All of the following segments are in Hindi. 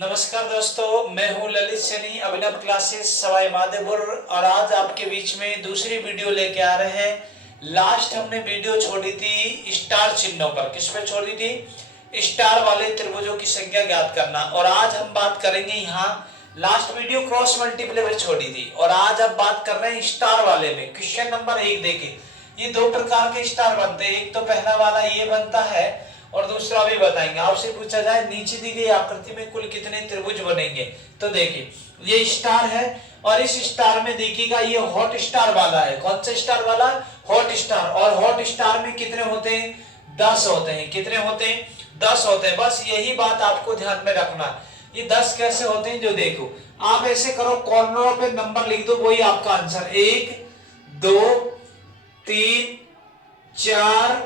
नमस्कार दोस्तों, मैं हूं ललित सैनी, अभिनव क्लासेस सवाई माधोपुर। और आज आपके बीच में दूसरी वीडियो लेके आ रहे हैं। लास्ट हमने वीडियो छोड़ी थी स्टार चिन्हों पर। किस पे छोड़ी थी? स्टार वाले त्रिभुजों की संख्या ज्ञात करना। और आज हम बात करेंगे यहाँ, लास्ट वीडियो क्रॉस मल्टीप्लाई पे छोड़ी थी और आज अब बात कर रहे हैं स्टार वाले में। क्वेश्चन नंबर 1 देखें। ये दो प्रकार के स्टार बनते हैं, एक तो पहला वाला ये बनता है और दूसरा भी बताएंगे। आपसे पूछा जाए नीचे दी गई आकृति में कुल कितने त्रिभुज बनेंगे, तो देखिए ये स्टार है और इस स्टार में देखिएगा ये हॉट स्टार वाला है। कौन सा स्टार वाला? Hot star. और हॉट स्टार में कितने होते हैं? 10 होते हैं। कितने होते हैं? 10 होते हैं। बस यही बात आपको ध्यान में रखना। ये 10 कैसे होते हैं जो देखो, आप ऐसे करो, कॉर्नरों पे नंबर लिख दो, वही आपका आंसर। 1 2 3 4,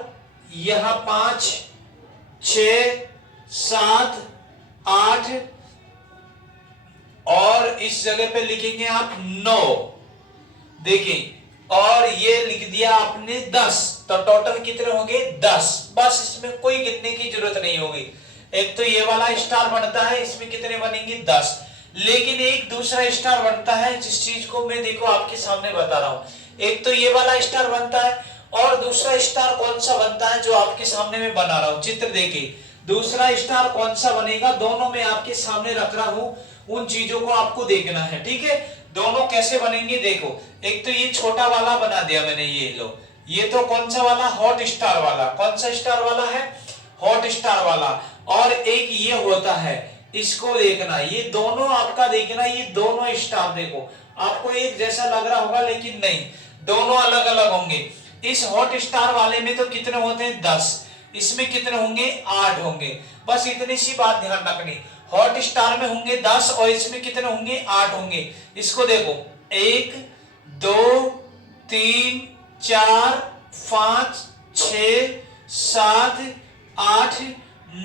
यहां 5 6 7 8 और इस जगह पे लिखेंगे आप 9। देखिए, और ये लिख दिया आपने 10, तो टोटल कितने होंगे? 10। बस इसमें कोई गिनने की जरूरत नहीं होगी। एक तो ये वाला स्टार बनता है, इसमें कितने बनेंगे? 10। लेकिन एक दूसरा स्टार बनता है जिस चीज को मैं देखो आपके सामने बता रहा हूं। एक तो ये वाला स्टार बनता है और दूसरा स्टार कौन सा बनता है जो आपके सामने मैं बना रहा हूं। चित्र देखिए, दूसरा स्टार कौन सा बनेगा, दोनों में आपके सामने रख रहा हूं। उन चीजों को आपको देखना है, ठीक है? दोनों कैसे बनेंगे देखो। एक तो ये छोटा वाला बना दिया मैंने, ये लो। ये तो कौन सा वाला? हॉट स्टार वाला। कौन सा स्टार वाला है? हॉट स्टार वाला। और एक ये होता है, इसको देखना। ये दोनों आपका देखना, ये दोनों स्टार देखो, आपको एक जैसा लग रहा होगा लेकिन नहीं, दोनों अलग अलग होंगे। इस हॉट स्टार वाले में तो कितने होते हैं? 10। इसमें कितने होंगे? 8 होंगे। बस इतनी सी बात ध्यान रखनी। हॉट स्टार में होंगे 10 और इसमें कितने होंगे? 8 होंगे। इसको देखो, 1 2 3 4 5 6 7 8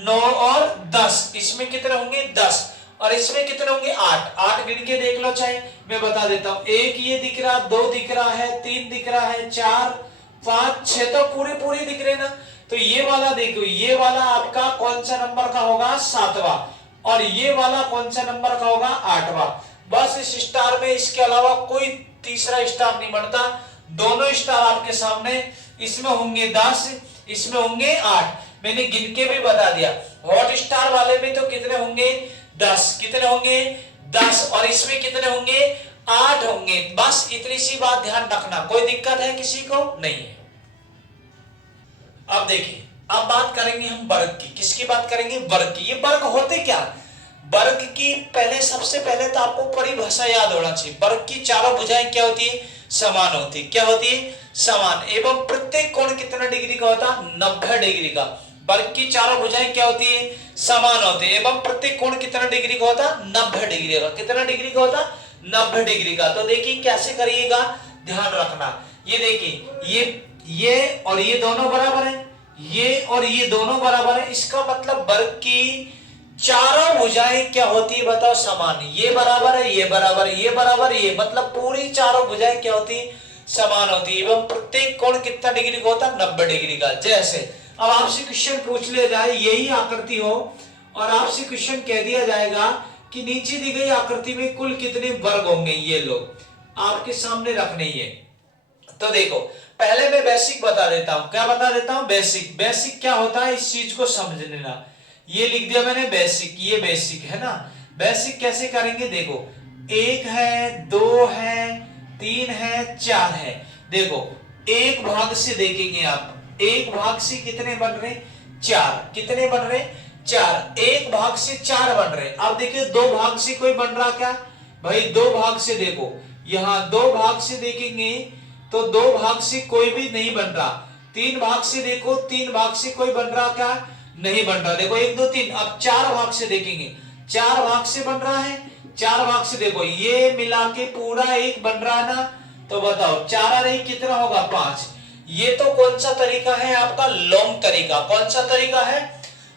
9 और 10। इसमें कितने होंगे? 10। और इसमें कितने होंगे? 8। 8 गिन के देख लो, चाहे मैं बता देता हूं। 1 ये दिख रहा, 2 दिख रहा है, 3 दिख रहा है, 4 5 6 तो पूरे पूरे दिख रहे ना। तो ये वाला देखो, ये वाला आपका कौन सा नंबर का होगा? 7वां। और ये वाला कौन सा नंबर का होगा? 8वां। बस इस स्टार में इसके अलावा कोई तीसरा स्टार नहीं बनता। दोनों स्टार आपके सामने, इसमें होंगे 10, इसमें होंगे 8। मैंने गिन के भी बता दिया। हॉट स्टार वाले में तो कितने होंगे? 10। कितने होंगे? 10। और इसमें कितने होंगे? 8 होंगे। बस इतनी सी बात ध्यान रखना। कोई दिक्कत है किसी को? नहीं है। अब देखिए, अब बात करेंगे हम वर्ग की। किसकी बात करेंगे? वर्ग की। ये वर्ग होते क्या? वर्ग की पहले, सबसे पहले तो आपको परिभाषा याद होना चाहिए। वर्ग की चारों भुजाएं क्या होती है? समान होती है। क्या होती है? समान। एवं प्रत्येक कोण कितना डिग्री का होता? 90 डिग्री का। वर्ग की चारों भुजाएं क्या होती है? समान होती है। एवं प्रत्येक कोण कितना डिग्री का होता? 90 डिग्री का। कितना डिग्री का होता? 90 डिग्री का। तो देखिए कैसे करिएगा, ध्यान रखना। ये देखिए, ये और ये दोनों बराबर है, ये और ये दोनों बराबर है। इसका मतलब वर्ग की चारों भुजाएं क्या होती है बताओ? समान। ये बराबर है, ये बराबर है, ये बराबर है, ये मतलब पूरी चारों भुजाएं क्या होती है? समान होती है। एवं प्रत्येक कोण कितना डिग्री का होता? 90 डिग्री का। जैसे अब आपसे क्वेश्चन पूछ लिया जाए, यही आकृति हो और आपसे क्वेश्चन कह दिया जाएगा कि नीचे दी गई आकृति में कुल कितने वर्ग होंगे, ये लोग आपके सामने रखने ही है। तो देखो, पहले मैं बेसिक बता देता हूं। क्या बता देता हूं? बेसिक। बेसिक क्या होता है इस चीज को समझ लेना। ये लिख दिया मैंने बेसिक, ये बेसिक है ना। बेसिक कैसे करेंगे देखो, 1 है, 2 है, 3 है, 4 है। देखो, एक भाग से देखेंगे आप, एक भाग से कितने बन रहे? 4। कितने बन रहे? 4। एक भाग से 4 बन रहे। अब देखिए, 2 भाग से कोई बन रहा क्या भाई? 2 भाग से देखो, यहां 2 भाग से देखेंगे तो 2 भाग से कोई भी नहीं बन रहा। 3 भाग से देखो, 3 भाग से कोई बन रहा क्या? नहीं बन रहा। देखो 1 2 3। अब 4 भाग से देखेंगे, 4 भाग से बन रहा है। 4 भाग से देखो, ये मिला के पूरा एक बन रहा है ना। तो बताओ 4 और 1 कितना होगा? 5। ये तो कौन सा तरीका है आपका? लॉन्ग तरीका। कौन सा तरीका है?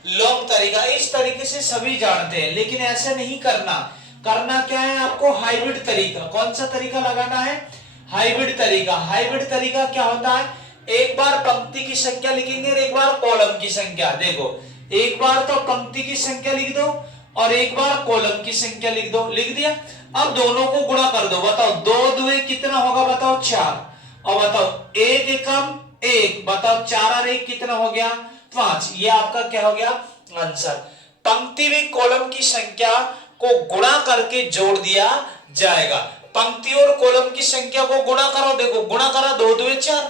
लॉन्ग तरीका। इस तरीके से सभी जानते हैं, लेकिन ऐसे नहीं करना। करना क्या है आपको? हाइब्रिड तरीका। कौन सा तरीका लगाना है? हाइब्रिड तरीका। हाइब्रिड तरीका क्या होता है? एक बार पंक्ति की संख्या लिखेंगे और एक बार कॉलम की संख्या। देखो, एक बार तो पंक्ति की संख्या लिख दो और एक बार कॉलम की संख्या लिख दो, लिख दिया। अब दोनों को गुणा कर दो, बताओ 2 दुए कितना होगा, बताओ 4, और बताओ 1 एकम 1, बताओ 4 और 1 कितना हो गया 5। ये आपका क्या हो गया आंसर। पंक्ति में कॉलम की संख्या को गुणा करके जोड़ दिया जाएगा। पंक्ति और कॉलम की संख्या को गुणा करो, देखो गुणा करा 2 दुए 4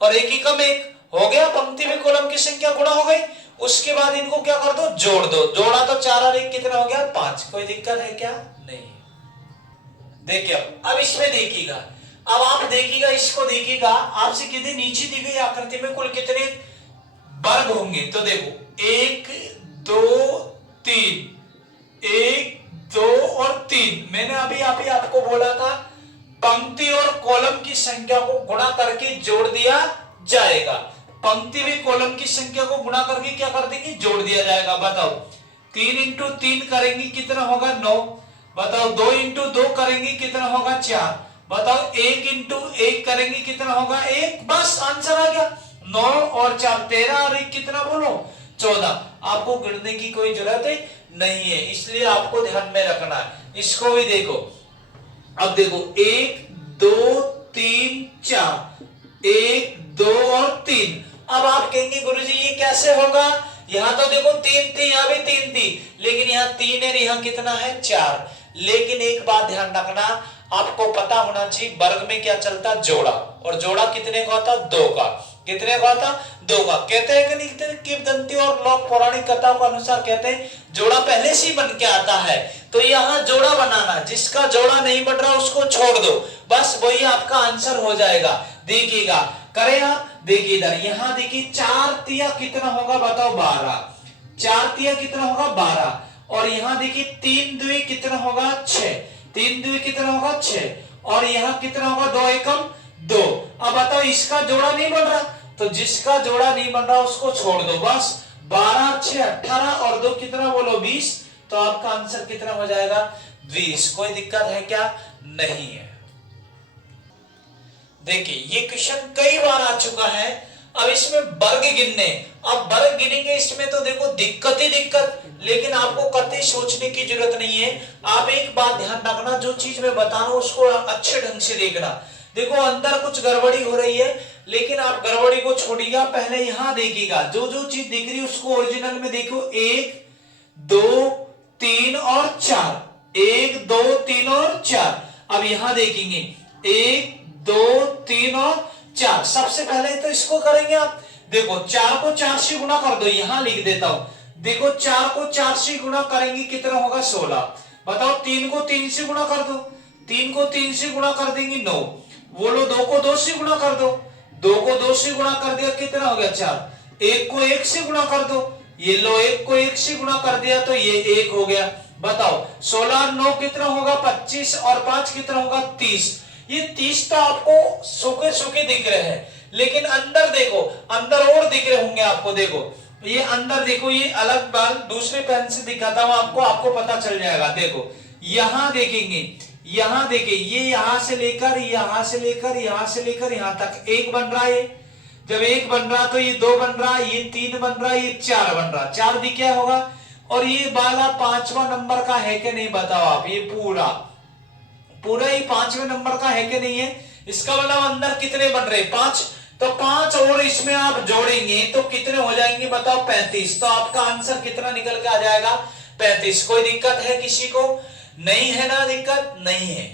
और 1 एकम 1 हो गया, पंक्ति में कॉलम की संख्या गुणा हो गई। उसके बाद इनको क्या कर दो, जोड़ दो, जोड़ा तो 4 और 1 कितना हो गया 5। कोई दिक्कत है क्या, नहीं। देखिए अब इसमें देखिएगा, अब आप देखिएगा, इसको देखिएगा, आपसे कितनी नीचे दी गई आकृति में कुल कितने वर्ग होंगे। तो देखो 1 2 3, 1 2 और 3। मैंने अभी आपको बोला था पंक्ति और कॉलम की संख्या को गुणा करके जोड़ दिया जाएगा। पंक्ति में कॉलम की संख्या को गुणा करके क्या कर देंगे, जोड़ दिया जाएगा। बताओ 3 इंटू 3 करेंगे कितना होगा 9, बताओ 2 इंटू 2 करेंगे कितना होगा 4, बताओ 1 इंटू 1 करेंगे कितना होगा 1। बस आंसर आ गया। 9 और 4 13 और 1 कितना बोलो 14। आपको गिनने की कोई जरूरत नहीं है, इसलिए आपको ध्यान में रखना है। इसको भी देखो, अब देखो 1 2 3 4, 1 2 और 3। अब आप कहेंगे गुरुजी ये कैसे होगा, यहां तो देखो 3 थी, यहां भी 3 थी, लेकिन यहाँ 3 है, यहाँ कितना है 4। लेकिन एक बात ध्यान रखना, आपको पता होना चाहिए वर्ग में क्या चलता, जोड़ा, और जोड़ा कितने का होता 2 का। कितने का होता 2 का। कहते हैं कि नहीं, किंवदंती और लोक पौराणिक कथाओं के अनुसार कहते हैं जोड़ा पहले से ही बन के आता है। तो यहाँ जोड़ा बनाना, जिसका जोड़ा नहीं बन रहा उसको छोड़ दो, बस वही आपका आंसर हो जाएगा। देखिएगा करें आप, देखिए इधर, यहाँ देखिए 4 तिया कितना होगा बताओ 12, 4 तिया कितना होगा 12, और यहाँ देखिए 3 दुई कितना होगा 6, 3 दुई कितना होगा 6, और यहाँ कितना होगा 2 एकम 2। अब बताओ इसका जोड़ा नहीं बन रहा, तो जिसका जोड़ा नहीं बन रहा उसको छोड़ दो, बस 12 6 18 और 2 कितना बोलो 20। तो आपका आंसर कितना हो जाएगा 20। कोई दिक्कत है क्या, नहीं है। देखिए ये क्वेश्चन कई बार आ चुका है। अब इसमें वर्ग गिनने, अब वर्ग गिनेंगे इसमें तो देखो दिक्कत ही दिक्कत, लेकिन आपको कतई सोचने की जरूरत नहीं है। आप एक बात ध्यान रखना, जो चीज मैं बता रहा हूं उसको अच्छे ढंग से देखना। देखो अंदर कुछ गड़बड़ी हो रही है, लेकिन आप गड़बड़ी को छोड़िएगा, पहले यहां देखिएगा, जो जो चीज दिख रही है उसको ओरिजिनल में देखो। 1 2 3 और 4, 1 2 3 और 4। अब यहां देखेंगे 1 2 3 और 4। सबसे पहले तो इसको करेंगे आप, देखो 4 को 4 से गुणा कर दो, यहां लिख देता हूं। देखो 4 को 4 से गुणा करेंगे कितना होगा 16। बताओ 3 को 3 से गुणा कर दो, 3 को 3 से गुणा कर देंगे 9। बोलो 2 को 2 से गुणा कर दो, 2 को 2 से गुणा कर दिया कितना हो गया 4। 1 को 1 से गुणा कर दो, ये लो 1 को 1 से गुणा कर दिया तो ये 1 हो गया। बताओ 16 और 9 कितना होगा 25, और 5 कितना होगा 30। ये 30 तो आपको सूखे सूखे दिख रहे हैं, लेकिन अंदर देखो, अंदर और दिख रहे होंगे आपको। देखो ये अंदर देखो, ये अलग बाल दूसरे पेन से दिखाता हूं आपको, आपको पता चल जाएगा। देखो यहां देखेंगे, यहां देखिए, ये यहां से लेकर यहां से लेकर यहां से लेकर यहां तक 1 बन रहा है। जब 1 बन रहा तो ये 2 बन रहा, ये 3 बन रहा, ये 4 बन रहा, 4 दिखा होगा। और ये वाला 5वां नंबर का है कि नहीं बताओ आप, ये पूरा पूरा ही 5वें नंबर का है कि नहीं है। इसका मतलब अंदर कितने बन रहे 5, तो 5 और इसमें आप जोड़ेंगे तो कितने हो जाएंगे बताओ 35। तो आपका आंसर कितना निकल के आ जाएगा 35। कोई दिक्कत है किसी को, नहीं है ना, दिक्कत नहीं है।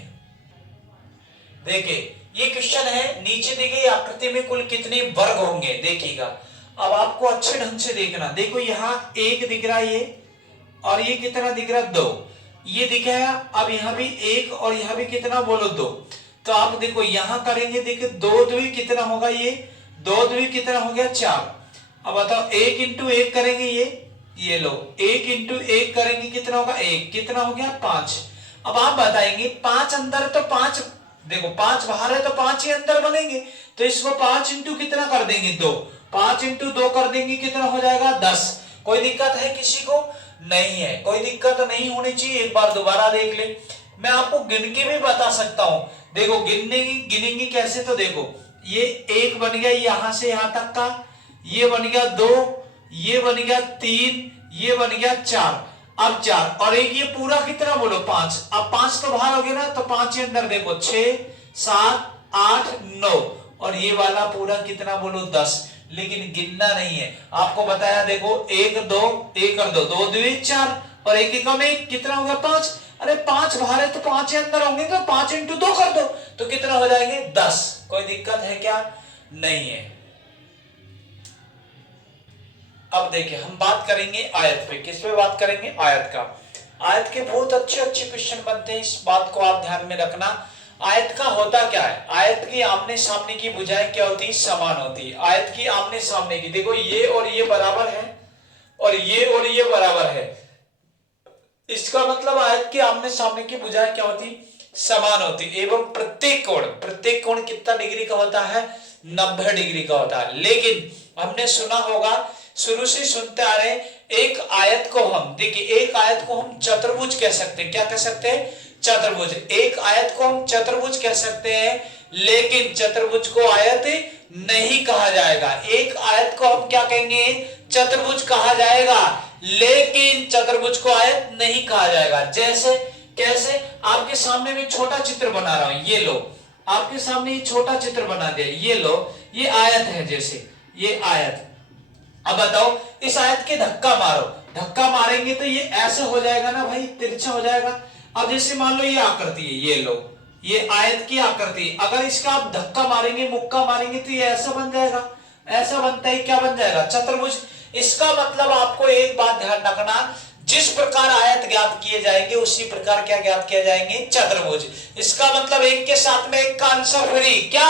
देखिए ये क्वेश्चन है, नीचे दी गई आकृति में कुल कितने वर्ग होंगे देखिएगा। अब आपको अच्छे ढंग से देखना, देखो यहाँ 1 दिख रहा है ये, और ये कितना दिख रहा है 2, ये दिखा है। अब यहाँ भी 1 और यहाँ भी कितना बोलो 2। तो आप देखो यहां करेंगे, देखिए 2 दुई कितना होगा, ये 2 दुई कितना हो गया 4। अब बताओ 1 इंटू 1 करेंगे, ये लो 1 इंटू 1 करेंगे कितना होगा 1, कितना हो गया 5। अब आप बताएंगे 5 अंदर तो 5, देखो 5 बाहर है तो 5 ही अंदर बनेंगे, तो इसको 5 इंटू कितना कर देंगे 2, 5 इंटू 2 कर देंगे कितना हो जाएगा 10। कोई दिक्कत है किसी को, नहीं है। कोई दिक्कत नहीं होनी चाहिए, एक बार दोबारा देख ले। मैं आपको गिन के भी बता सकता हूं, देखो गिनेंगे कैसे, तो देखो ये 1 बन गया यहां से यहां तक का, ये बन गया 2, ये बन गया 3, ये बन गया 4। अब 4 और एक ये पूरा कितना बोलो 5। अब 5 तो बाहर हो गया ना, तो 5 के अंदर देखो 6 7 8 9 और ये वाला पूरा कितना बोलो 10। लेकिन गिनना नहीं है, आपको बताया देखो 1 2 1 और 2 2 2 4 और एक एक में कितना हो गया 5। अरे 5 बाहर है तो 5 के अंदर होंगे तो 5 इंटू 2 कर दो तो कितना हो जाएंगे 10। कोई दिक्कत है क्या? नहीं है। अब देखिए हम बात करेंगे आयत पे। किस पे बात करेंगे? आयत का। आयत के बहुत अच्छे अच्छे क्वेश्चन बनते हैं, इस बात को आप ध्यान में रखना। आयत का होता क्या है? आयत की आमने सामने की भुजाएं क्या होती है? समान होती है। आयत की आमने सामने की, देखो ये और ये बराबर है और ये बराबर है, इसका मतलब आयत के आमने सामने की भुजाएं क्या होती? समान होती। एवं प्रत्येक कोण कितना डिग्री का होता है? 90 डिग्री का होता है। लेकिन हमने सुना होगा, शुरू से सुनते आ रहे, एक आयत को हम देखिए, एक आयत को हम चतुर्भुज कह सकते हैं। क्या कह सकते हैं? चतुर्भुज। एक आयत को हम चतुर्भुज कह सकते हैं, लेकिन चतुर्भुज को आयत नहीं कहा जाएगा। एक आयत को हम क्या कहेंगे? चतुर्भुज कहा जाएगा, लेकिन चतुर्भुज को आयत नहीं कहा जाएगा। जैसे कैसे? आपके सामने में छोटा चित्र बना रहा हूं, ये लो, आपके सामने ये छोटा चित्र बना दिया, ये लो, ये आयत है, जैसे ये आयत। अब बताओ, इस आयत के धक्का मारो, धक्का मारेंगे तो ये ऐसे हो जाएगा ना भाई, तिरछा हो जाएगा। अब जैसे मान लो ये आकृति है, ये लो, ये आयत की आकृति, अगर इसका आप धक्का मारेंगे, मुक्का मारेंगे तो ये ऐसा बन जाएगा। ऐसा बनता है, क्या बन जाएगा? चतुर्भुज। इसका मतलब आपको एक बात ध्यान रखना, जिस प्रकार आयत ज्ञात किए जाएंगे उसी प्रकार क्या ज्ञात किए जाएंगे? चतुर्भुज। इसका मतलब एक के साथ में एक का आंसर फ्री। क्या?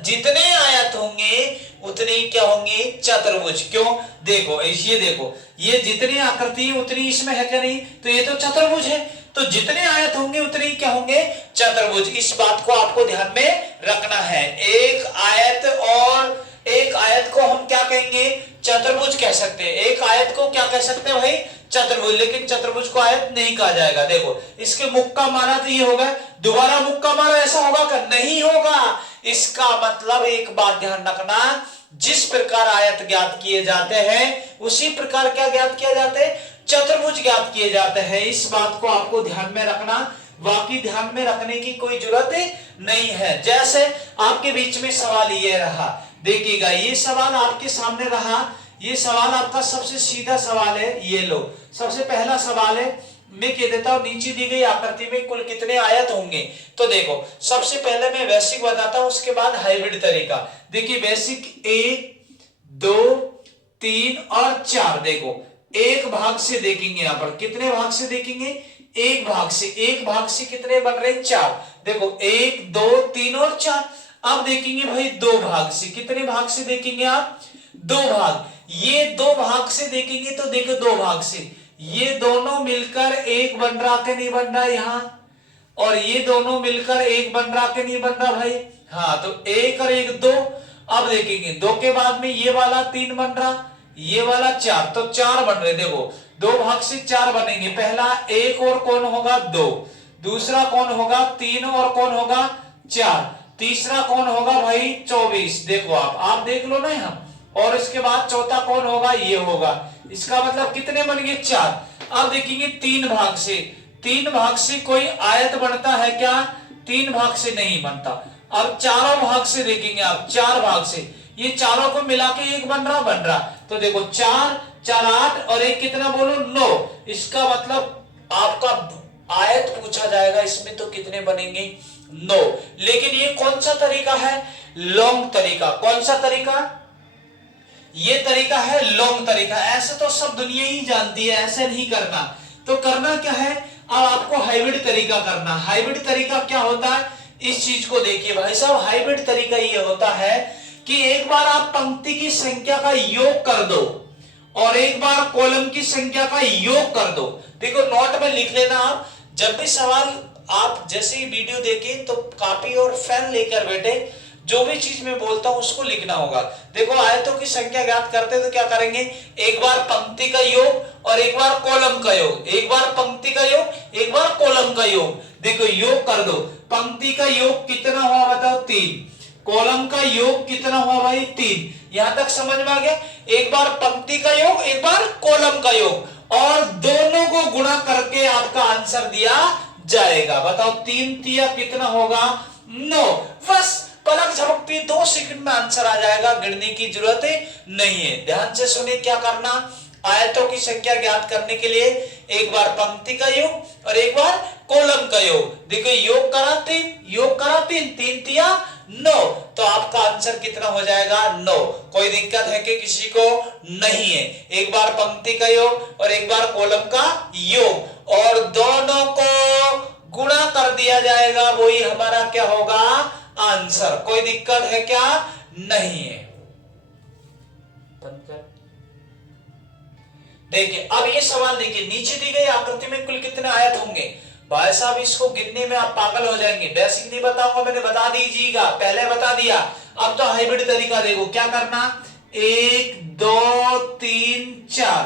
जितने आयत होंगे उतने क्या होंगे? चतुर्भुज। क्यों? देखो, ये देखो, ये जितनी आकृति उतनी इसमें है क्या? नहीं, तो ये तो चतुर्भुज है, तो जितने आयत होंगे उतने क्या होंगे? चतुर्भुज। इस बात को आपको ध्यान में रखना है। एक आयत को हम क्या कहेंगे? चतुर्भुज कह सकते हैं। एक आयत को क्या कह सकते हैं भाई? चतुर्भुज। लेकिन चतुर्भुज को आयत नहीं कहा जाएगा। देखो, इसके मुक्का मारा तो ये होगा, दोबारा मुक्का मारा ऐसा होगा क्या? नहीं होगा। इसका मतलब एक बात ध्यान रखना, जिस प्रकार आयत ज्ञात किए जाते हैं उसी प्रकार क्या ज्ञात किया जाते हैं? चतुर्भुज ज्ञात किए जाते हैं। इस बात को आपको ध्यान में रखना, बाकी ध्यान में रखने की कोई जरूरत नहीं है। जैसे आपके बीच में सवाल ये रहा, देखिएगा, ये सवाल आपके सामने रहा, ये सवाल आपका सबसे सीधा सवाल है, ये लो, सबसे पहला सवाल है। मैं कह देता हूं, नीचे दी गई आकृति में कुल कितने आयत होंगे? तो देखो, सबसे पहले मैं बेसिक बताता हूं, उसके बाद हाइब्रिड तरीका। देखिए, बेसिक 1 2 3 और 4। देखो, एक भाग से देखेंगे, यहां पर कितने भाग से देखेंगे? एक भाग से। एक भाग से कितने बन रहे? 4। देखो, 1 2 3 और 4। अब देखेंगे भाई दो भाग से, कितने भाग से देखेंगे आप? 2 भाग। ये 2 भाग से देखेंगे तो देखो 2 भाग से ये दोनों मिलकर एक बन रहा के नहीं बन रहा यहां, और ये दोनों मिलकर एक बन रहा के नहीं बन रहा भाई? हाँ, तो 1 और 1 2। अब देखेंगे 2 के बाद में ये वाला 3 बन रहा, ये वाला 4, तो 4 बन रहे। देखो, 2 भाग से 4 बनेंगे। पहला 1 और कौन होगा? 2, दूसरा कौन होगा? 3 और कौन होगा? 4, तीसरा कौन होगा भाई? 24। देखो, आप देख लो ना यहां, और इसके बाद चौथा कौन होगा? ये होगा। इसका मतलब कितने बन गए? 4। अब देखेंगे 3 भाग से, 3 भाग से कोई आयत बनता है क्या? 3 भाग से नहीं बनता। अब चारों भाग से देखेंगे आप, 4 भाग से, ये चारों को मिला के एक बन रहा। तो देखो 4 4 8 और एक कितना बोलो? 9। इसका मतलब आपका आयत पूछा जाएगा, इसमें तो कितने बनेंगे? 9। लेकिन ये कौन सा तरीका है? लॉन्ग तरीका। कौन सा तरीका? ये तरीका है लॉन्ग तरीका। ऐसे तो सब दुनिया ही जानती है, ऐसे नहीं करना। तो करना क्या है? अब आपको हाइब्रिड तरीका करना। हाइब्रिड तरीका क्या होता है? इस चीज को देखिए भाई साहब, हाइब्रिड तरीका ये होता है कि एक बार आप पंक्ति की संख्या का योग कर दो और एक बार कॉलम की संख्या का योग कर दो। देखो, नोट में लिख लेना आप, जब भी सवाल आप जैसे ही वीडियो देखें तो कॉपी और पेन लेकर बैठे, जो भी चीज मैं बोलता हूं उसको लिखना होगा। देखो, आयतों की संख्या ज्ञात करते तो क्या करेंगे? एक बार पंक्ति का योग और एक बार कॉलम का योग, एक बार पंक्ति का योग, एक बार कॉलम का योग। देखो, योग कर दो। पंक्ति का योग कितना हुआ बताओ? 3। कॉलम का योग कितना हुआ भाई? 3। यहां तक समझ में आ गया? एक बार पंक्ति का योग, एक बार कॉलम का योग, और दोनों को गुणा करके आपका आंसर दिया जाएगा। बताओ 3 तिया कितना होगा 9। बस पलक झपकती 2 सेकंड में आंसर आ जाएगा, गिनने की जरूरत नहीं है। ध्यान से सुनिए क्या करना, आयतों की संख्या ज्ञात करने के लिए एक बार पंक्ति का योग और एक बार कॉलम का योग। देखो योग करा 3, योग करा 3, 3 तिया 9, तो आपका आंसर कितना हो जाएगा 9। कोई दिक्कत है कि किसी को नहीं है। एक बार पंक्ति का योग और एक बार कॉलम का योग और दोनों को गुणा कर दिया जाएगा, वही हमारा क्या होगा आंसर। कोई दिक्कत है क्या नहीं है। देखिए अब ये सवाल देखिए, नीचे दी गई आकृति में कुल कितने आयत होंगे। भाई साहब इसको गिनने में आप पागल हो जाएंगे। बेसिक नहीं बताऊंगा, मैंने बता दीजिएगा, पहले बता दिया। अब तो हाइब्रिड तरीका देखो क्या करना, 1 2 3 4,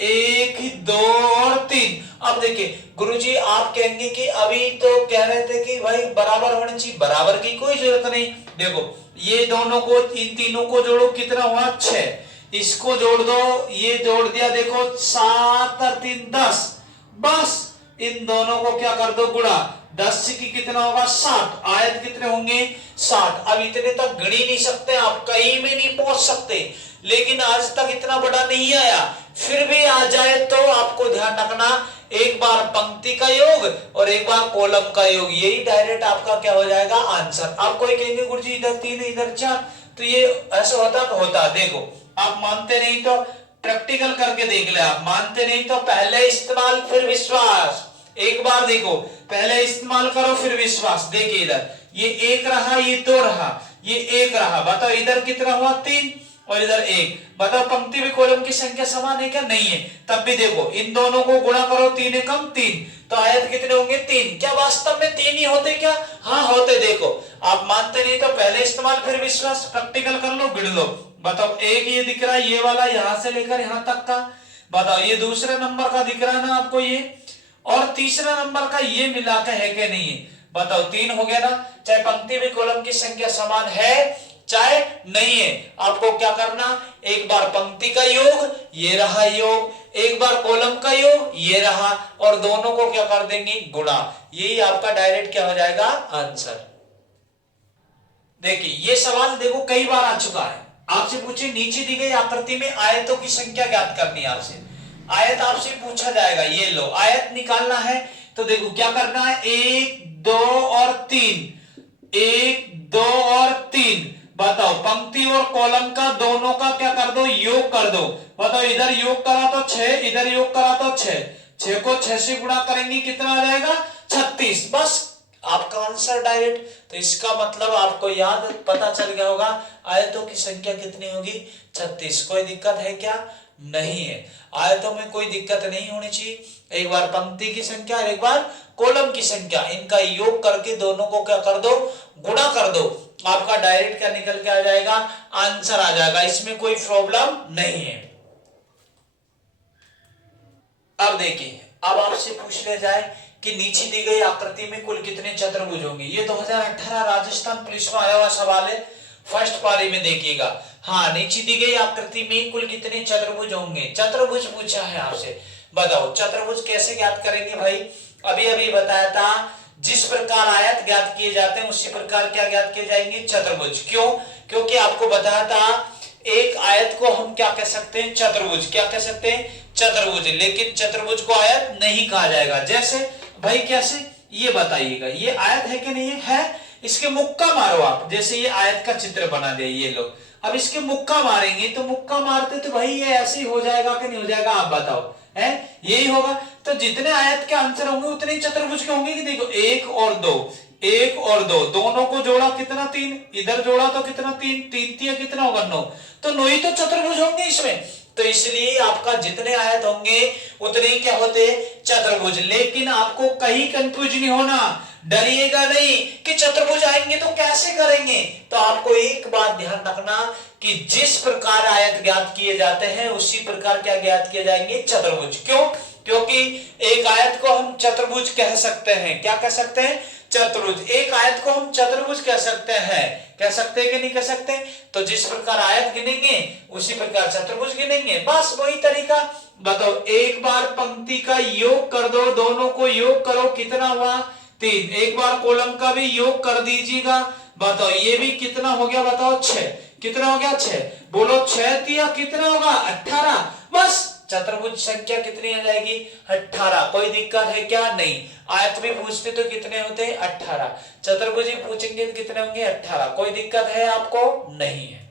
1 2 और 3। अब देखिए गुरुजी आप कहेंगे कि अभी तो कह रहे थे कि भाई बराबर होने चाहिए, बराबर की कोई जरूरत नहीं। देखो ये दोनों को, इन तीनों को जोड़ो, कितना हुआ 6, इसको जोड़ दो, ये जोड़ दिया, देखो 7 और 3 10। बस इन दोनों को क्या कर दो गुणा, 10 की कितना होगा 60। आयत कितने होंगे 60। अब इतने तक गण ही नहीं सकते आप, कहीं में नहीं पहुंच सकते, लेकिन आज तक इतना बड़ा नहीं आया। फिर भी आ जाए तो आपको ध्यान रखना, एक बार पंक्ति का योग और एक बार कॉलम का योग, यही डायरेक्ट आपका क्या हो जाएगा आंसर। आप कोई कहेंगे गुरुजी इधर 3 इधर 4, तो ये ऐसा होता तो होता। देखो आप मानते नहीं तो प्रैक्टिकल करके देख ले, आप मानते नहीं तो पहले इस्तेमाल फिर विश्वास। एक बार देखो, पहले इस्तेमाल करो फिर विश्वास। देखिए इधर ये 1 रहा, ये 2 रहा, ये 1 रहा। बताओ इधर कितना हुआ 3 और इधर 1। बताओ पंक्ति में कॉलम की संख्या समान है क्या, नहीं है। तब भी देखो इन दोनों को गुणा करो, 3 एकम 3, तो आयत कितने होंगे 3। क्या वास्तव में 3 ही होते क्या, हाँ होते। देखो आप मानते नहीं तो पहले इस्तेमाल फिर विश्वास, प्रैक्टिकल कर लो, गिन लो। बताओ एक ये दिख रहा है, ये वाला यहां से लेकर यहां तक का। बताओ ये दूसरे नंबर का दिख रहा है ना आपको ये, और तीसरा नंबर का ये मिला के है कि नहीं है। बताओ 3 हो गया ना। चाहे पंक्ति में कॉलम की संख्या समान है चाहे नहीं है, आपको क्या करना, एक बार पंक्ति का योग, ये रहा योग, एक बार कॉलम का योग, ये रहा, और दोनों को क्या कर देंगे गुणा। यही आपका डायरेक्ट क्या हो जाएगा आंसर। देखिए ये सवाल देखो कई बार आ चुका है। आपसे पूछे नीचे दी गई आकृति में आयतों की संख्या ज्ञात करनी है। आपसे आयत आपसे पूछा जाएगा, ये लो आयत निकालना है। तो देखो क्या करना है, 1 2 और 3, 1 2 और 3। बताओ पंक्ति और कॉलम का दोनों का क्या कर दो, योग कर दो। बताओ इधर योग करा तो 6, इधर योग करा तो 6, 6 को 6 से गुणा करेंगे कितना आ जाएगा 36। बस आपका आंसर डायरेक्ट। तो इसका मतलब आपको याद पता चल गया होगा आयतों की संख्या कितनी होगी 36। कोई दिक्कत है क्या नहीं है, आयतों में कोई दिक्कत नहीं होनी चाहिए। एक बार पंक्ति की संख्या और एक बार कॉलम की संख्या, इनका योग करके दोनों को क्या कर दो गुणा कर दो, आपका डायरेक्ट क्या निकल के आ जाएगा आंसर आ जाएगा। इसमें कोई प्रॉब्लम नहीं है। अब देखिए अब आपसे पूछ लिया जाए कि नीचे दी गई आकृति में कुल कितने चतुर्भुज होंगे। ये 2018 राजस्थान पुलिस में आया हुआ सवाल है, फर्स्ट पारी में देखिएगा। हाँ नीचे दी गई आकृति में कुल कितने चतुर्भुज होंगे, चतुर्भुज पूछा है आपसे। बताओ चतुर्भुज कैसे ज्ञात करेंगे भाई, अभी अभी बताया था। जिस प्रकार आयत ज्ञात किए जाते हैं उसी प्रकार क्या ज्ञात किए जाएंगे चतुर्भुज। क्यों, क्योंकि आपको बताया था एक आयत को हम क्या कह सकते हैं चतुर्भुज, क्या कह सकते हैं चतुर्भुज, लेकिन चतुर्भुज को आयत नहीं कहा जाएगा। जैसे भाई कैसे, ये बताइएगा, ये आयत है कि नहीं है, इसके मुक्का मारो आप। जैसे ये आयत का चित्र बना दे ये लोग, अब इसके मुक्का मारेंगे तो मुक्का मारते तो भाई ये ऐसे ही हो जाएगा कि नहीं हो जाएगा, आप बताओ है यही होगा। तो जितने आयत के आंसर होंगे उतने चतुर्भुज के होंगे। कि देखो 1 और 2, 1 और 2, दोनों को जोड़ा कितना 3, इधर जोड़ा तो कितना 3, 3 3 कितना होगा 9, तो 9 ही तो चतुर्भुज होंगे इसमें। तो इसलिए आपका जितने आयत होंगे उतने क्या होते चतुर्भुज। लेकिन आपको कहीं कंफ्यूज नहीं होना, डरिएगा नहीं कि चतुर्भुज आएंगे तो कैसे करेंगे। तो आपको एक बात ध्यान रखना कि जिस प्रकार आयत ज्ञात किए जाते हैं उसी प्रकार क्या ज्ञात किए जाएंगे चतुर्भुज। क्यों, क्योंकि एक आयत को हम चतुर्भुज कह सकते हैं, क्या कह सकते हैं चतुर्भुज। एक आयत को हम चतुर्भुज कह सकते हैं कह सकते हैं कि नहीं कह सकते? तो जिस प्रकार आयत गिनेंगे उसी प्रकार चतुर्भुज गिनेंगे, बस वही तरीका। बताओ एक बार पंक्ति का योग कर दो, दोनों को योग करो, कितना हुआ 3। एक बार कॉलम का भी योग कर दीजिएगा, बताओ ये भी कितना हो गया, बताओ 6। कितना हो गया 6, बोलो 6 दिया कितना होगा 18। बस चतुर्भुज संख्या कितनी आ जाएगी 18। कोई दिक्कत है क्या? नहीं। आयत भी पूछते तो कितने होते हैं 18, चतुर्भुज ही पूछेंगे तो कितने होंगे 18। कोई दिक्कत है आपको? नहीं है।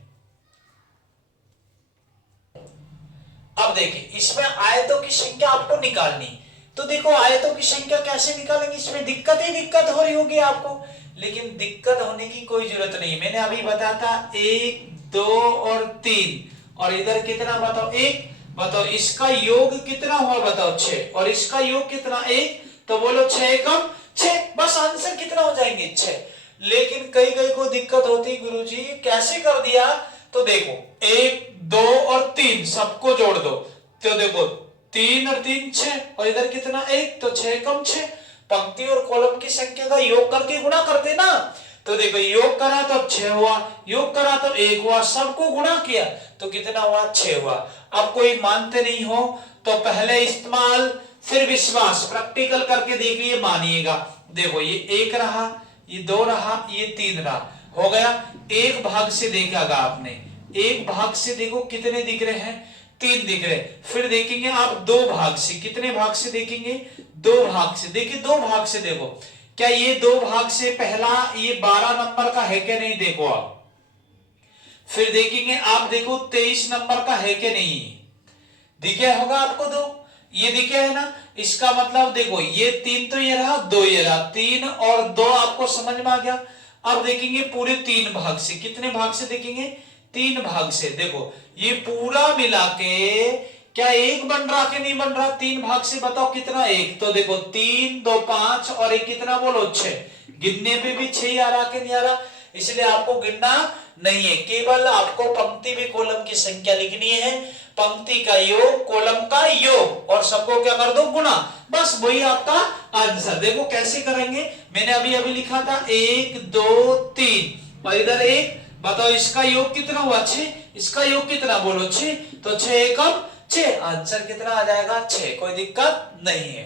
अब देखिए इसमें आयतों की संख्या आपको निकालनी, तो देखो आयतों की संख्या कैसे निकालेंगे, इसमें दिक्कत ही दिक्कत हो रही होगी आपको, लेकिन दिक्कत होने की कोई जरूरत नहीं। मैंने अभी बताया था 1 2 और 3, और इधर कितना बताओ 1। बताओ इसका योग कितना हुआ, बताओ 6, और इसका योग कितना 1, तो बोलो 6 एकम 6, बस आंसर कितना हो जाएंगे 6। लेकिन कई कई को दिक्कत होती है, गुरुजी कैसे कर दिया, तो देखो 1 2 और 3 सबको जोड़ दो, तो देखो 3 और 3 6, और इधर कितना 1, तो 6 कम 6। पंक्ति और कॉलम की संख्या का योग करके गुणा करते ना, तो देखो योग करा तो 6 हुआ, योग करा तो 1 हुआ, सबको गुणा किया तो कितना हुआ 6 हुआ। अब कोई मानते नहीं हो तो पहले इस्तेमाल फिर विश्वास, प्रैक्टिकल करके देखिए मानिएगा। देखो ये 1 रहा, ये 2 रहा, ये 3 रहा, हो गया। एक भाग से देखेगा आपने, एक भाग से देखो कितने दिख रहे हैं 3 दिख रहे। फिर देखेंगे आप 2 भाग से, कितने भाग से देखेंगे 2 भाग से। देखिए 2 भाग से देखो, क्या ये 2 भाग से पहला ये 12 नंबर का है क्या नहीं, देखो आप। फिर देखेंगे आप, देखो 23 नंबर का है क्या नहीं, दिखे होगा आपको 2, ये दिखे है ना। इसका मतलब देखो ये 3 तो ये रहा, 2 ये रहा, 3 और 2 आपको समझ में आ गया। अब देखेंगे पूरे 3 भाग से, कितने भाग से देखेंगे 3 भाग से। देखो ये पूरा मिला के क्या 1 बन रहा कि नहीं बन रहा, 3 भाग से बताओ कितना 1, तो देखो 3 2 5 और 1 कितना बोलो 6। गिनने पे भी 6 आ रहा कि नहीं आ रहा, इसलिए आपको गिनना नहीं है, केवल आपको पंक्ति भी कॉलम की संख्या लिखनी है। पंक्ति का योग, कॉलम का योग, और सबको क्या कर दो गुणा, बस वही आपका आंसर। देखो कैसे करेंगे, मैंने अभी अभी लिखा था 1 2 3 और इधर 1, बताओ इसका योग कितना हुआ 6, इसका योग कितना बोलो 6, तो 6 एकम 6, आंसर कितना आ जाएगा 6। कोई दिक्कत नहीं है।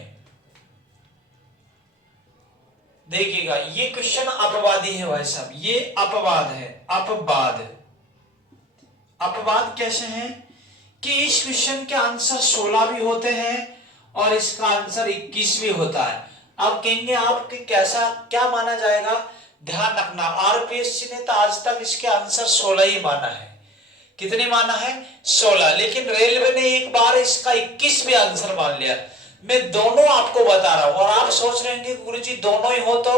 देखिएगा ये क्वेश्चन अपवादी है भाई साहब, ये अपवाद है, अपवाद। अपवाद कैसे है कि इस क्वेश्चन के आंसर 16 भी होते हैं और इसका आंसर 21 भी होता है। अब कहेंगे आप कि कैसा क्या माना जाएगा, ध्यान रखना आरपीएससी ने तो आज तक इसके आंसर 16 ही माना है। कितने माना है 16, लेकिन रेलवे ने एक बार इसका 21 भी आंसर मान लिया। मैं दोनों आपको बता रहा हूं, और आप सोच रहे हैं गुरुजी दोनों ही हो तो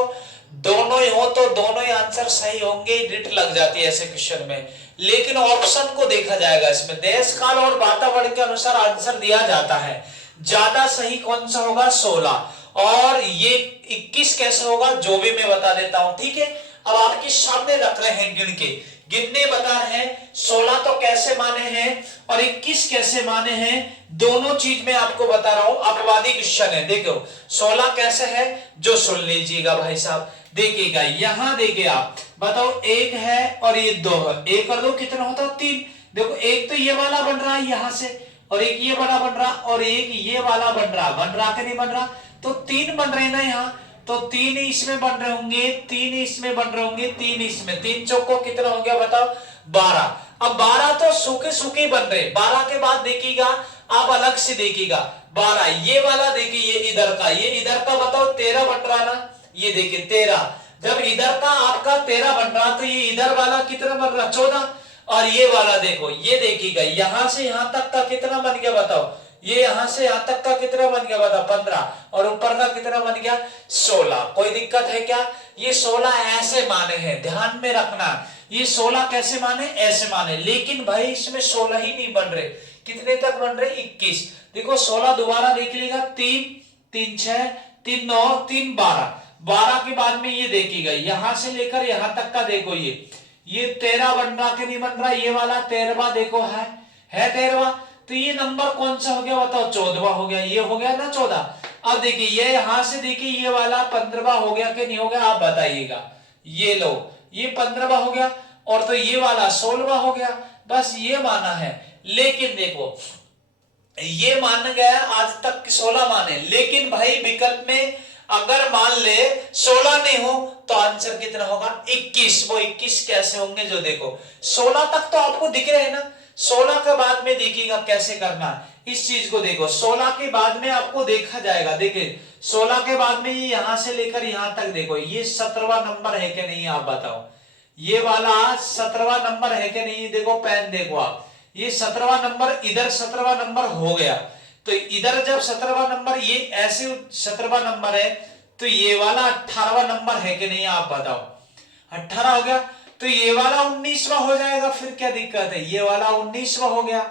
दोनों ही आंसर सही होंगे, डिट लग जाती है ऐसे क्वेश्चन में। लेकिन ऑप्शन को देखा जाएगा, इसमें देश काल और वातावरण के अनुसार आंसर दिया जाता है। ज्यादा सही कौन सा होगा 16, और ये 21 कैसे होगा जो भी मैं बता देता हूं, ठीक है। अब आपके सामने रख रहे हैं गिन के, गिनने बता रहे हैं 16 तो कैसे माने हैं और 21 कैसे माने हैं, दोनों चीज मैं आपको बता रहा हूं। अपवादी क्वेश्चन है, देखो 16 कैसे है जो सुन लीजिएगा भाई साहब। देखिएगा यहां देखिए आप बताओ 1 है और ये 2 है, 1 और 2 कितना होता है 3। देखो एक तो ये वाला बन रहा है यहां से, और एक ये वाला बन रहा, और एक ये वाला बन रहा कि नहीं बन रहा, तो 3 बन रहे ना यहाँ, तो 3 इसमें बन रहे होंगे, 3 इसमें बन रहे होंगे, 3 इसमें, 3 चौको कितना हो गया बताओ 12। अब 12 तो सूखे सूखे बन रहे, 12 के बाद देखिएगा आप अलग से देखिएगा 12, ये वाला देखिए ये इधर का, ये इधर का बताओ 13 बन रहा ना, ये देखिए 13। जब इधर का आपका 13 बन रहा तो ये इधर वाला कितना बन रहा 14, और ये वाला देखो ये देखिएगा यहां से यहां तक का कितना बन गया बताओ, ये यहां से यहां तक का कितना बन गया बताओ 15, और ऊपर का कितना बन गया 16। कोई दिक्कत है क्या, ये 16 ऐसे माने हैं, ध्यान में रखना, ये 16 कैसे माने ऐसे माने, लेकिन भाई इसमें 16 ही नहीं बन रहे, कितने तक बन रहे 21। देखो 16 दोबारा देख लीजिएगा, 3 3 6 3 9 3 12, 12 के बाद में ये देखिएगा यहां से लेकर यहां तक का देखो ये 13 बन रहा कि नहीं बन रहा, ये वाला 13वां देखो है 13वां, तो ये नंबर कौन सा हो गया बताओ 14वां हो गया, ये हो गया ना 14। अब देखिए ये यहां से देखिए ये वाला 15वां हो गया कि नहीं हो गया, आप बताइएगा। ये लो ये 15वां हो गया, और तो ये वाला 16वां हो गया। बस ये माना है। लेकिन देखो ये मान गया आज तक 16 माने, लेकिन भाई विकल्प में अगर मान ले 16 नहीं हो तो आंसर कितना होगा 21। वो 21 कैसे होंगे जो देखो 16 तक तो आपको दिख रहे हैं ना, 16 के बाद में देखिएगा कैसे करना इस चीज को। देखो 16 के बाद में आपको देखा जाएगा, देखिए 16 के बाद में ये यहां से लेकर यहां तक देखो ये 17वां नंबर है कि नहीं आप बताओ। ये वाला 17वां नंबर है कि नहीं, देखो पेन देखो आप, ये 17वां नंबर इधर 17वां नंबर हो गया, तो इधर जब 17वां नंबर ये ऐसे 17वां नंबर है, तो ये वाला 18वां नंबर है कि नहीं आप बताओ। 18 हो गया तो ये वाला 19वां हो जाएगा, फिर क्या दिक्कत है, ये वाला 19वां हो गया,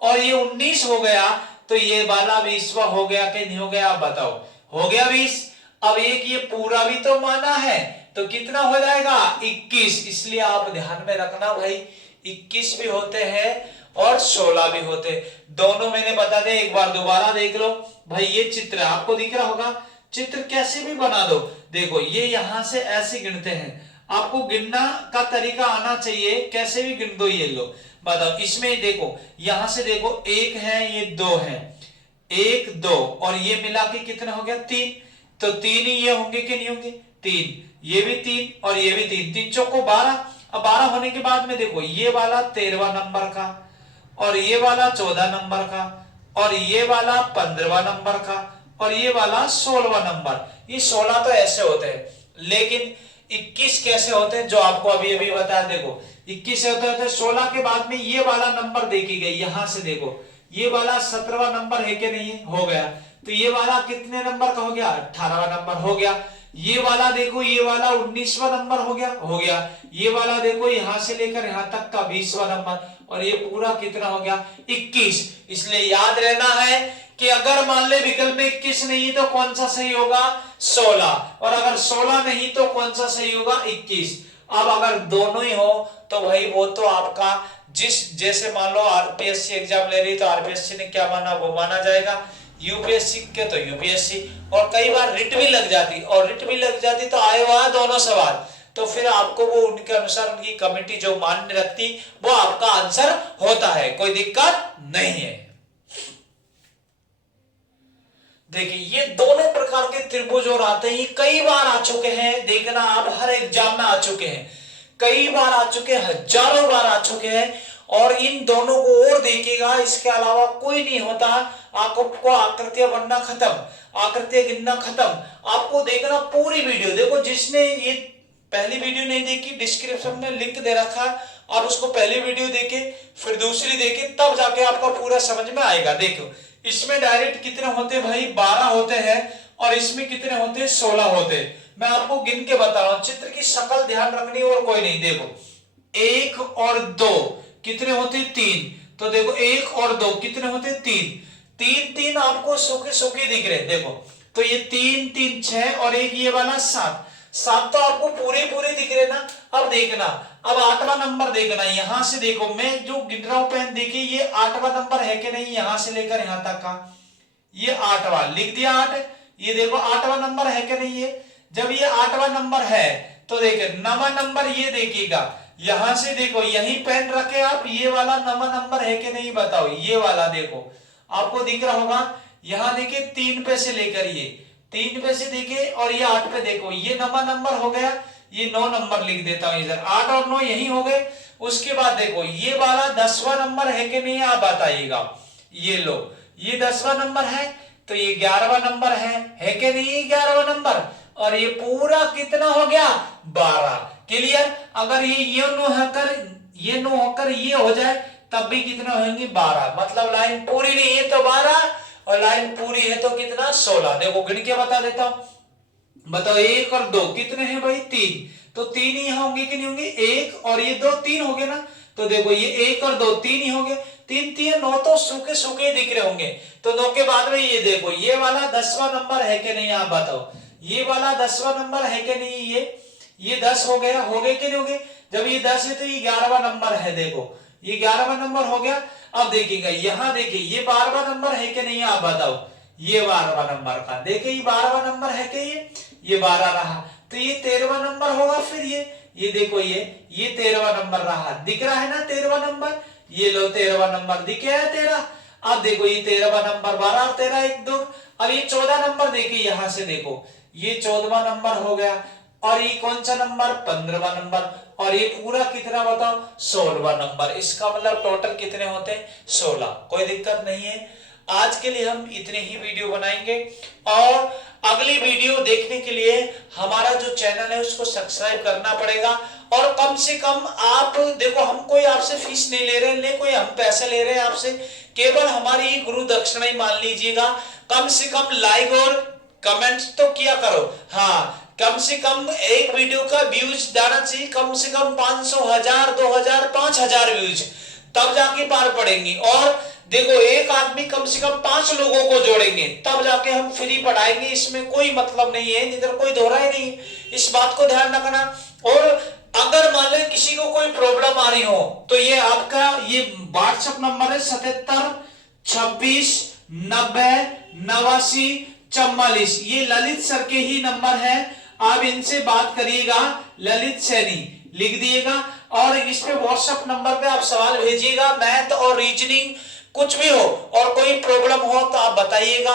और ये 19 हो गया तो ये वाला 20वां हो गया कि नहीं हो गया आप बताओ। हो गया 20। अब एक ये पूरा भी तो माना है, तो कितना हो जाएगा 21। इसलिए आप ध्यान में रखना भाई 21 भी होते हैं और 16 भी होते, दोनों मैंने बता दे, एक बार दोबारा देख लो भाई। ये चित्र आपको दिख रहा होगा, चित्र कैसे भी बना दो, देखो ये यहां से ऐसे गिनते हैं, आपको गिनना का तरीका आना चाहिए, कैसे भी गिन दो। ये लो बताओ, इसमें देखो यहां से देखो 1 है, ये 2 है, 1 2 और ये मिला के कितना हो गया 3, तो 3 ही ये होंगे कि नहीं होंगे 3, ये भी 3 और ये भी 3, 3 चौको 12। अब 12 होने के बाद में देखो ये वाला 13वां नंबर का, और ये वाला 14 नंबर का, और ये वाला 15वां नंबर का, और ये वाला 16वां नंबर। ये 16 तो ऐसे होते हैं, लेकिन 21 कैसे होते हैं जो आपको अभी अभी बताया। देखो 21 से होते हैं 16 के बाद में ये वाला नंबर देखी गई, यहां से देखो ये वाला 17वां नंबर है कि नहीं, हो गया, तो ये वाला कितने नंबर का हो गया 18वां नंबर हो गया। ये वाला देखो ये वाला 19वां नंबर हो गया, ये वाला देखो यहां से लेकर यहां तक का 20वां नंबर, और ये पूरा कितना हो गया 21। इसलिए याद रहना है कि अगर मान ले विकल्प में 21 नहीं तो कौन सा सही होगा 16, और अगर 16 नहीं तो कौन सा सही होगा 21। अब अगर दोनों ही हो तो भाई वो तो आपका जिस जैसे मान लो आरपीएससी एग्जाम ले रही तो आरपीएससी ने क्या माना वो माना जाएगा, यूपीएससी के तो यूपीएससी, और कई बार रिट भी लग जाती, और रिट भी लग जाती तो आए वहां दोनों सवाल, तो फिर आपको वो उनके अनुसार उनकी कमेटी जो मान्य रखती वो आपका आंसर होता है, कोई दिक्कत नहीं है। देखिए ये दोनों प्रकार के त्रिभुज और आते हैं, कई बार आ चुके हैं, देखना आप हर एग्जाम में आ चुके हैं, कई बार आ चुके हैं, हजारों बार आ चुके हैं, और इन दोनों को और देखिएगा, इसके अलावा कोई नहीं होता। आपको आकृतियां बनना खत्म, आकृतियां गिनना खत्म, आपको देखना पूरी वीडियो। देखो जिसने ये पहली वीडियो नहीं देखी डिस्क्रिप्शन में लिंक दे रखा है, और उसको पहली वीडियो देखे फिर दूसरी देखे, तब जाके आपका पूरा समझ में आएगा। देखो इसमें डायरेक्ट कितने होते भाई 12 होते हैं, और इसमें कितने होते हैं 16 होते हैं। मैं आपको गिन के बता रहा हूं, चित्र की शक्ल ध्यान रखनी और कोई नहीं। देखो 1 और 2 कितने होते 3, तो देखो 1 और 2 कितने होते 3, 3 3 आपको सूखे सूखे दिख रहे, देखो तो ये 3 3 6 और एक ये वाला 7 7 तो आपको पूरे पूरे दिख रहे ना। अब देखना, अब 8वां नंबर देखना, यहां से देखो मैं जो गिन रहा हूं पेन देखिए, ये 8वां नंबर है कि नहीं, यहां से लेकर यहां तक का ये 8वां लिख दिया 8, ये देखो 8वां नंबर है कि नहीं, ये जब ये 8वां नंबर है तो देखिए 9वां नंबर ये देखिएगा, यहां से देखो यही पेन रखे आप, ये वाला 9वां नंबर है कि नहीं बताओ, ये वाला देखो आपको दिख रहा होगा, यहां देखिए 3 पे से लेकर ये 3 पे से देखिए और ये 8 पे देखो, ये 9वां नंबर हो गया, ये 9 नंबर लिख देता हूं इधर, 8 और 9 यही हो गए। उसके बाद देखो ये वाला 10वां नंबर है कि नहीं आप बताइएगा, ये लो ये 10वां नंबर है, तो ये 11वां नंबर है कि नहीं 11वां नंबर, और ये पूरा कितना हो गया 12। क्लियर, अगर ये नो होकर ये हो जाए तब भी कितना होंगे 12, मतलब लाइन पूरी नहीं है तो 12 और लाइन पूरी है तो कितना 16। देखो गिन के बता देता हूं, बताओ 1 और 2 कितने हैं भाई 3, तो 3 ही होंगे कि नहीं होंगे, 1 और ये 2 3 हो गए ना, तो देखो ये 1 और 2 3 ही होंगे, 3 3 9 तो सूखे सूखे दिख रहे होंगे। तो 9 के बाद में ये देखो ये वाला 10वां नंबर है कि नहीं आप बताओ, ये वाला 10वां नंबर है कि नहीं, ये 10 हो गया, हो गए कि नहीं हो गए, जब ये 10 है तो ये 11वां नंबर है, देखो ये 11वां नंबर हो गया। अब देखिएगा यहां देखिए ये 12वां नंबर है कि नहीं आप बताओ, ये 12वां नंबर का देखिए ये 12वां नंबर है कि ये 12 रहा, तो ये 13वां नंबर होगा, फिर ये ये देखो ये 13वां नंबर रहा, दिख रहा है ना 13वां नंबर, ये लो 13वां नंबर दिख गया है 13। अब देखो ये 13वां नंबर 12 और 13 1 2। अब ये 14 नंबर देखिए, यहां से देखो ये 14वां नंबर हो गया, और ये कौन सा नंबर 15वां नंबर, और ये पूरा कितना बताओ 16वां नंबर। इसका मतलब टोटल कितने होते हैं 16। कोई दिक्कत नहीं है। आज के लिए हम इतने ही वीडियो बनाएंगे, और अगली वीडियो देखने के लिए हमारा जो चैनल है उसको सब्सक्राइब करना पड़ेगा। और कम से कम आप देखो, हम कोई आपसे फीस नहीं ले रहे हैं, नहीं कोई हम पैसे ले रहे हैं आपसे, केवल हमारी गुरु दक्षिणा ही मान लीजिएगा। कम से कम लाइक और कमेंट्स तो किया करो। हाँ, कम से कम एक वीडियो का व्यूज जाना चाहिए, कम से कम 500, 1000, 2000, 5000 व्यूज, तब जाके पार पड़ेंगी। और देखो एक आदमी कम से कम 5 लोगों को जोड़ेंगे तब जाके हम फ्री पढ़ाएंगे, इसमें कोई मतलब नहीं है, इधर कोई दोहरा ही नहीं, इस बात को ध्यान रखना। और अगर मान लो किसी को कोई प्रॉब्लम आ रही हो तो ये आपका ये व्हाट्सएप नंबर है 77 26 90 89 44। ये ललित सर के ही नंबर है, आप इनसे बात करिएगा, ललित सैनी लिख दिएगा, और इस पे व्हाट्सएप नंबर पे आप सवाल भेजिएगा, मैथ और रीजनिंग कुछ भी हो और कोई प्रॉब्लम हो तो आप बताइएगा।